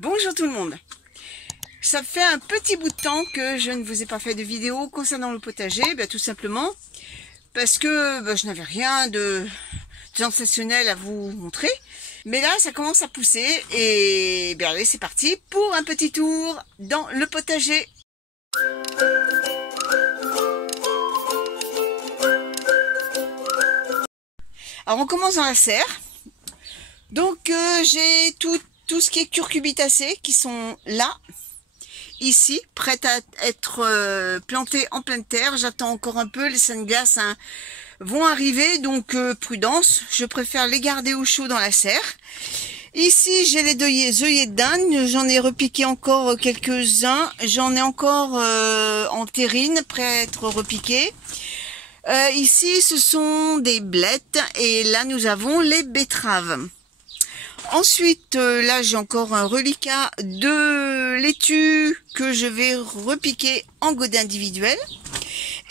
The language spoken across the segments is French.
Bonjour tout le monde. Ça fait un petit bout de temps que je ne vous ai pas fait de vidéo concernant le potager, tout simplement parce que je n'avais rien de sensationnel à vous montrer. Mais là, ça commence à pousser et allez, c'est parti pour un petit tour dans le potager. Alors on commence dans la serre. Donc j'ai tout ce qui est curcubitacées qui sont là, ici, prêtes à être plantées en pleine terre. J'attends encore un peu, les sunglasses vont arriver, donc prudence, je préfère les garder au chaud dans la serre. Ici j'ai les œillets de dinde, j'en ai repiqué encore quelques-uns, j'en ai encore en terrine, prêts à être repiqués. Ici ce sont des blettes et là nous avons les betteraves. Ensuite, là, j'ai encore un reliquat de laitue que je vais repiquer en godet individuel.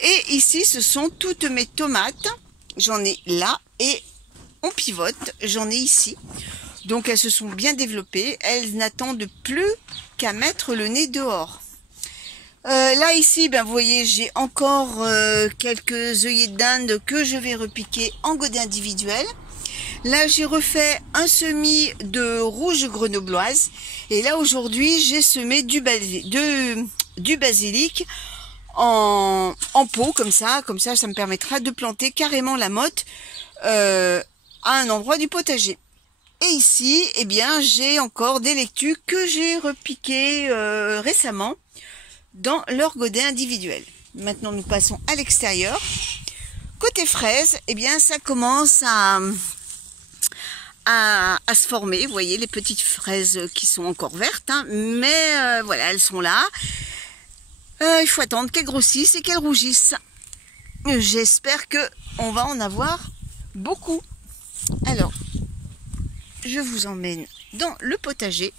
Et ici, ce sont toutes mes tomates. J'en ai là et on pivote. J'en ai ici. Donc, elles se sont bien développées. Elles n'attendent plus qu'à mettre le nez dehors. Là, ici, vous voyez, j'ai encore quelques œillets de dinde que je vais repiquer en godet individuel. Là, j'ai refait un semis de rouge grenobloise. Et là, aujourd'hui, j'ai semé du basilic en pot, comme ça, ça me permettra de planter carrément la motte à un endroit du potager. Et ici, j'ai encore des laitues que j'ai repiquées récemment dans leur godet individuel. Maintenant, nous passons à l'extérieur. Côté fraises, ça commence à se former. Vous voyez les petites fraises qui sont encore vertes, mais voilà, elles sont là. Il faut attendre qu'elles grossissent et qu'elles rougissent. J'espère que on va en avoir beaucoup. Alors, je vous emmène dans le potager.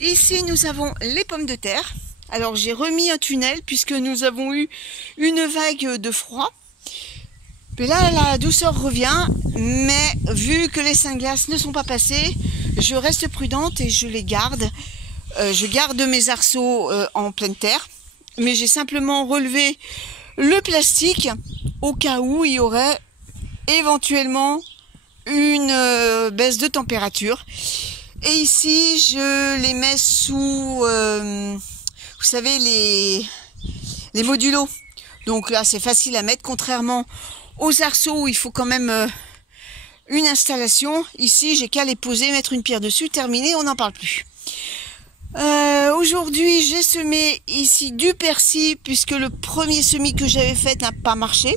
Ici, nous avons les pommes de terre. Alors, j'ai remis un tunnel puisque nous avons eu une vague de froid. Puis là, la douceur revient, mais vu que les sunglasses ne sont pas passées, je reste prudente et je les garde. Je garde mes arceaux en pleine terre, mais j'ai simplement relevé le plastique au cas où il y aurait éventuellement une baisse de température. Et ici, je les mets sous, vous savez, les modulos. Donc là, c'est facile à mettre, contrairement aux arceaux où il faut quand même une installation. Ici, j'ai qu'à les poser, mettre une pierre dessus, terminé, on n'en parle plus. Aujourd'hui, j'ai semé ici du persil puisque le premier semis que j'avais fait n'a pas marché.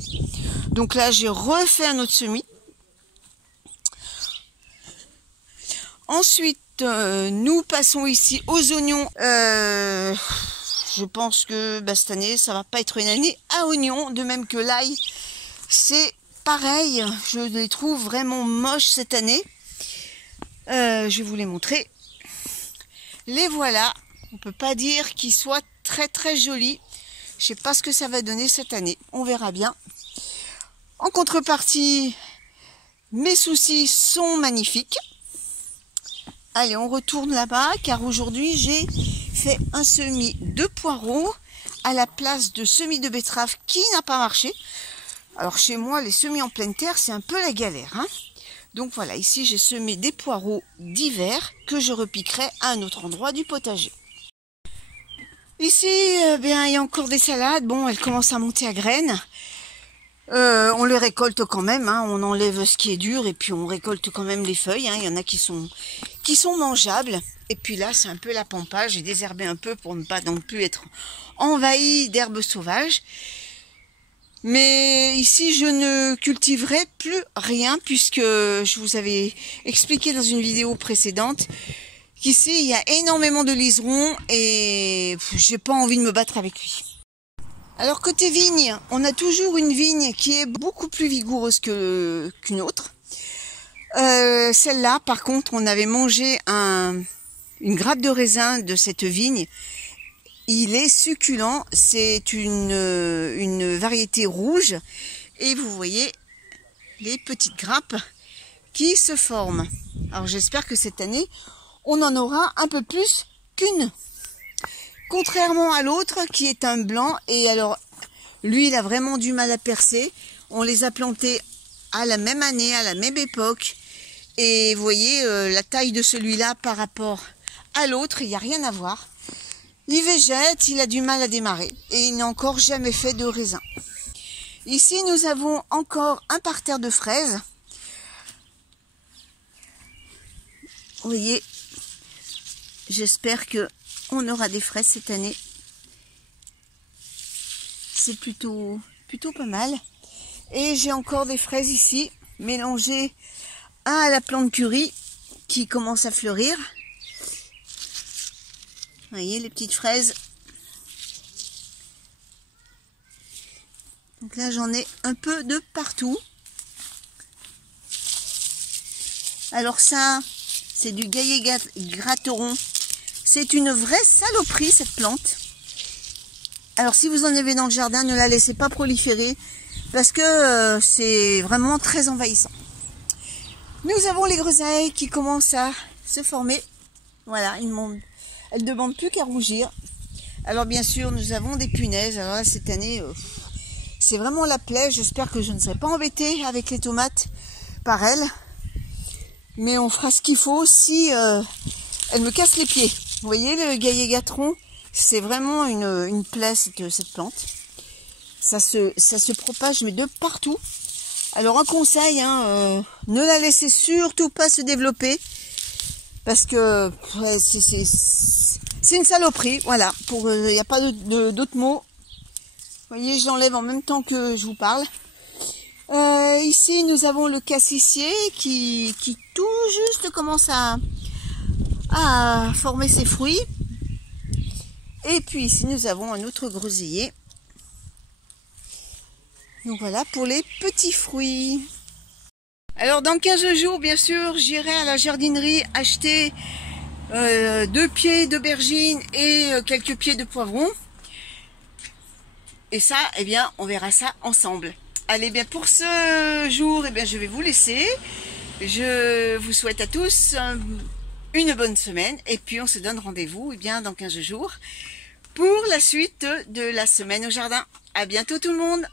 Donc là, j'ai refait un autre semis. Ensuite, nous passons ici aux oignons. Je pense que cette année, ça va pas être une année à oignons, de même que l'ail. C'est pareil, je les trouve vraiment moches cette année. Je vais vous les montrer. Les voilà. On peut pas dire qu'ils soient très très jolis. Je sais pas ce que ça va donner cette année. On verra bien. En contrepartie, mes soucis sont magnifiques. Allez, on retourne là-bas car aujourd'hui j'ai fait un semis de poireaux à la place de semis de betterave qui n'a pas marché. Alors chez moi, les semis en pleine terre, c'est un peu la galère. Donc voilà, ici j'ai semé des poireaux d'hiver que je repiquerai à un autre endroit du potager. Ici, il y a encore des salades. Bon, elles commencent à monter à graines. On les récolte quand même. On enlève ce qui est dur et puis on récolte quand même les feuilles. Il y en a qui sont mangeables. Et puis là, c'est un peu la pampa. J'ai désherbé un peu pour ne pas non plus être envahi d'herbes sauvages. Mais ici, je ne cultiverai plus rien puisque je vous avais expliqué dans une vidéo précédente qu'ici, il y a énormément de liserons et j'ai pas envie de me battre avec lui. Alors, côté vigne, on a toujours une vigne qui est beaucoup plus vigoureuse qu'une autre. Celle-là, par contre, on avait mangé une grappe de raisin de cette vigne. Il est succulent, c'est une variété rouge et vous voyez les petites grappes qui se forment. Alors j'espère que cette année on en aura un peu plus qu'une. Contrairement à l'autre qui est un blanc, et alors lui il a vraiment du mal à percer. On les a plantés à la même année, à la même époque, et vous voyez la taille de celui-là par rapport à l'autre, il n'y a rien à voir. Il végète, il a du mal à démarrer et il n'a encore jamais fait de raisin. Ici nous avons encore un parterre de fraises. Vous voyez, j'espère que on aura des fraises cette année. C'est plutôt pas mal. Et j'ai encore des fraises ici, mélangées à la plante curry qui commence à fleurir. Vous voyez les petites fraises. Donc là j'en ai un peu de partout. Alors ça, c'est du Gaillet Gratteron. C'est une vraie saloperie cette plante. Alors si vous en avez dans le jardin, ne la laissez pas proliférer parce que c'est vraiment très envahissant. Nous avons les groseilles qui commencent à se former. Voilà, elles ne demandent plus qu'à rougir. Alors bien sûr, nous avons des punaises. Alors là, cette année, c'est vraiment la plaie. J'espère que je ne serai pas embêtée avec les tomates par elles. Mais on fera ce qu'il faut si elles me cassent les pieds. Vous voyez, le Gaillet Gratteron, c'est vraiment une plaie cette plante. Ça se propage mais de partout. Alors un conseil, hein, ne la laissez surtout pas se développer parce que ouais, c'est une saloperie. Voilà, il n'y a pas d'autre mot. Vous voyez, je l'enlève en même temps que je vous parle. Ici, nous avons le cassissier qui tout juste commence à former ses fruits. Et puis ici, nous avons un autre groseillier. Donc voilà pour les petits fruits. Alors dans 15 jours, bien sûr, j'irai à la jardinerie acheter 2 pieds d'aubergine et quelques pieds de poivrons. Et ça, eh bien, on verra ça ensemble. Allez, bien pour ce jour, eh bien, je vais vous laisser. Je vous souhaite à tous une bonne semaine. Et puis on se donne rendez-vous eh bien, dans 15 jours pour la suite de la semaine au jardin. À bientôt tout le monde.